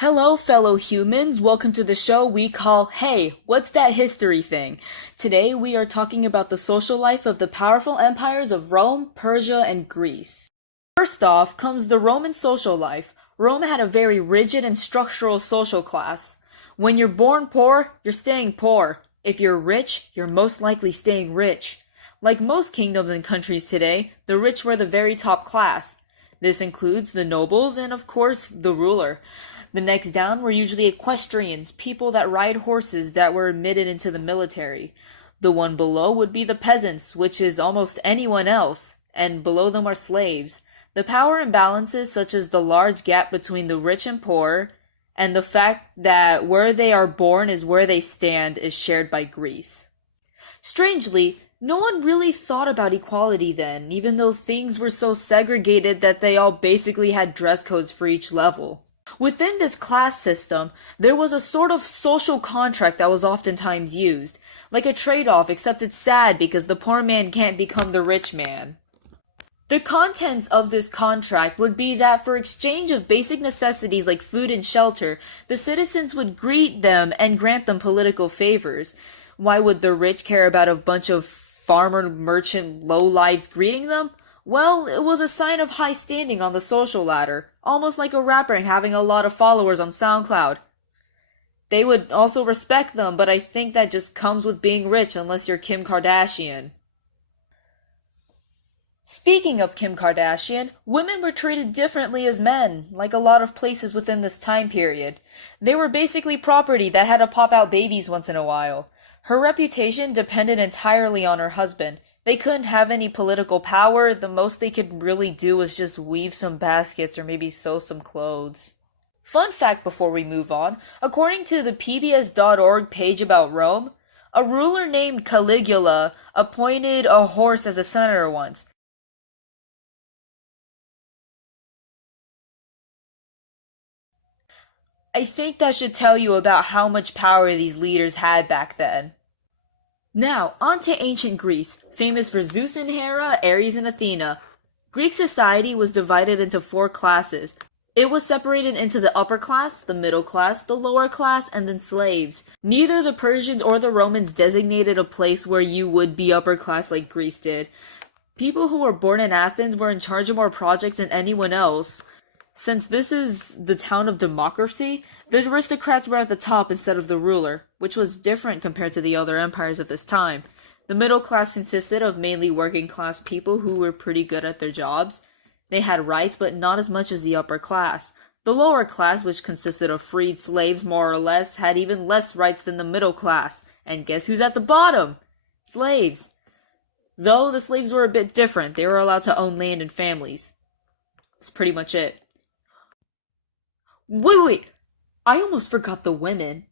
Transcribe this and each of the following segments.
Hello, fellow humans. Welcome to the show we call Hey, What's That History Thing? Today we are talking about the social life of the powerful empires of Rome, Persia, and Greece. First off comes the Roman social life. Rome had a very rigid and structural social class. When you're born poor, you're staying poor. If you're rich, you're most likely staying rich. Like most kingdoms and countries today, the rich were the very top class. This includes the nobles and, of course, the ruler. The next down were usually equestrians, people that ride horses that were admitted into the military. The one below would be the peasants, which is almost anyone else, and below them are slaves. The power imbalances, such as the large gap between the rich and poor, and the fact that where they are born is where they stand, is shared by Greece. Strangely, no one really thought about equality then, even though things were so segregated that they all basically had dress codes for each level. Within this class system, there was a sort of social contract that was oftentimes used, like a trade-off, except it's sad because the poor man can't become the rich man. The contents of this contract would be that for exchange of basic necessities like food and shelter, the citizens would greet them and grant them political favors. Why would the rich care about a bunch of farmer merchant lowlives greeting them? Well, it was a sign of high standing on the social ladder, almost like a rapper having a lot of followers on SoundCloud. They would also respect them, but I think that just comes with being rich unless you're Kim Kardashian. Speaking of Kim Kardashian, women were treated differently as men, like a lot of places within this time period. They were basically property that had to pop out babies once in a while. Her reputation depended entirely on her husband. They couldn't have any political power. The most they could really do was just weave some baskets or maybe sew some clothes. Fun fact before we move on, according to the pbs.org page about Rome, a ruler named Caligula appointed a horse as a senator once. I think that should tell you about how much power these leaders had back then. Now, on to ancient Greece, famous for Zeus and Hera, Ares and Athena. Greek society was divided into 4 classes. It was separated into the upper class, the middle class, the lower class, and then slaves. Neither the Persians or the Romans designated a place where you would be upper class like Greece did. People who were born in Athens were in charge of more projects than anyone else. Since this is the town of democracy, the aristocrats were at the top instead of the ruler, which was different compared to the other empires of this time. The middle class consisted of mainly working class people who were pretty good at their jobs. They had rights, but not as much as the upper class. The lower class, which consisted of freed slaves more or less, had even less rights than the middle class. And guess who's at the bottom? Slaves. Though the slaves were a bit different, they were allowed to own land and families. That's pretty much it. Wait, I almost forgot the women.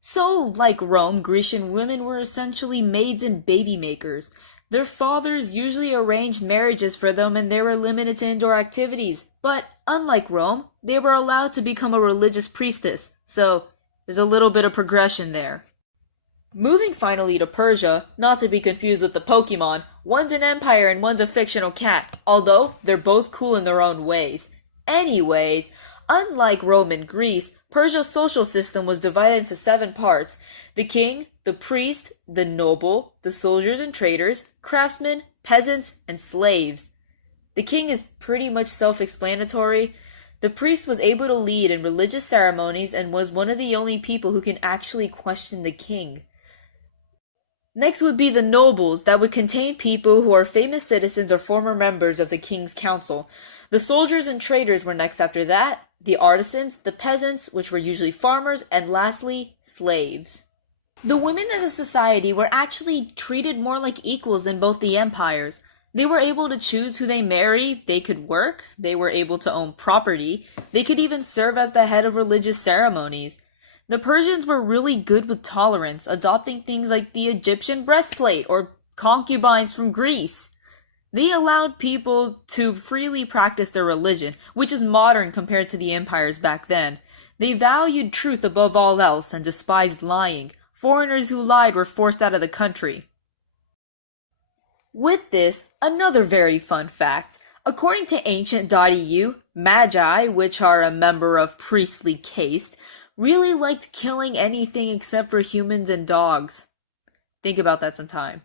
So, like Rome, Grecian women were essentially maids and baby makers. Their fathers usually arranged marriages for them and they were limited to indoor activities. But, unlike Rome, they were allowed to become a religious priestess. So, there's a little bit of progression there. Moving finally to Persia, not to be confused with the Pokemon, one's an empire and one's a fictional cat, although they're both cool in their own ways. Anyways, unlike Rome and Greece, Persia's social system was divided into 7 parts: the king, the priest, the noble, the soldiers and traders, craftsmen, peasants, and slaves. The king is pretty much self-explanatory. The priest was able to lead in religious ceremonies and was one of the only people who can actually question the king. Next would be the nobles, that would contain people who are famous citizens or former members of the king's council. The soldiers and traders were next after that, the artisans, the peasants, which were usually farmers, and lastly, slaves. The women in the society were actually treated more like equals than both the empires. They were able to choose who they marry, they could work, they were able to own property, they could even serve as the head of religious ceremonies. The Persians were really good with tolerance, adopting things like the Egyptian breastplate or concubines from Greece. They allowed people to freely practice their religion, which is modern compared to the empires back then. They valued truth above all else and despised lying. Foreigners who lied were forced out of the country. With this, another very fun fact. According to Ancient.eu, Magi, which are a member of priestly caste, really liked killing anything except for humans and dogs. Think about that sometime.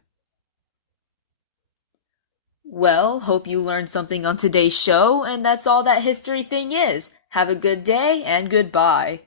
Well, hope you learned something on today's show, and that's all that history thing is. Have a good day, and goodbye.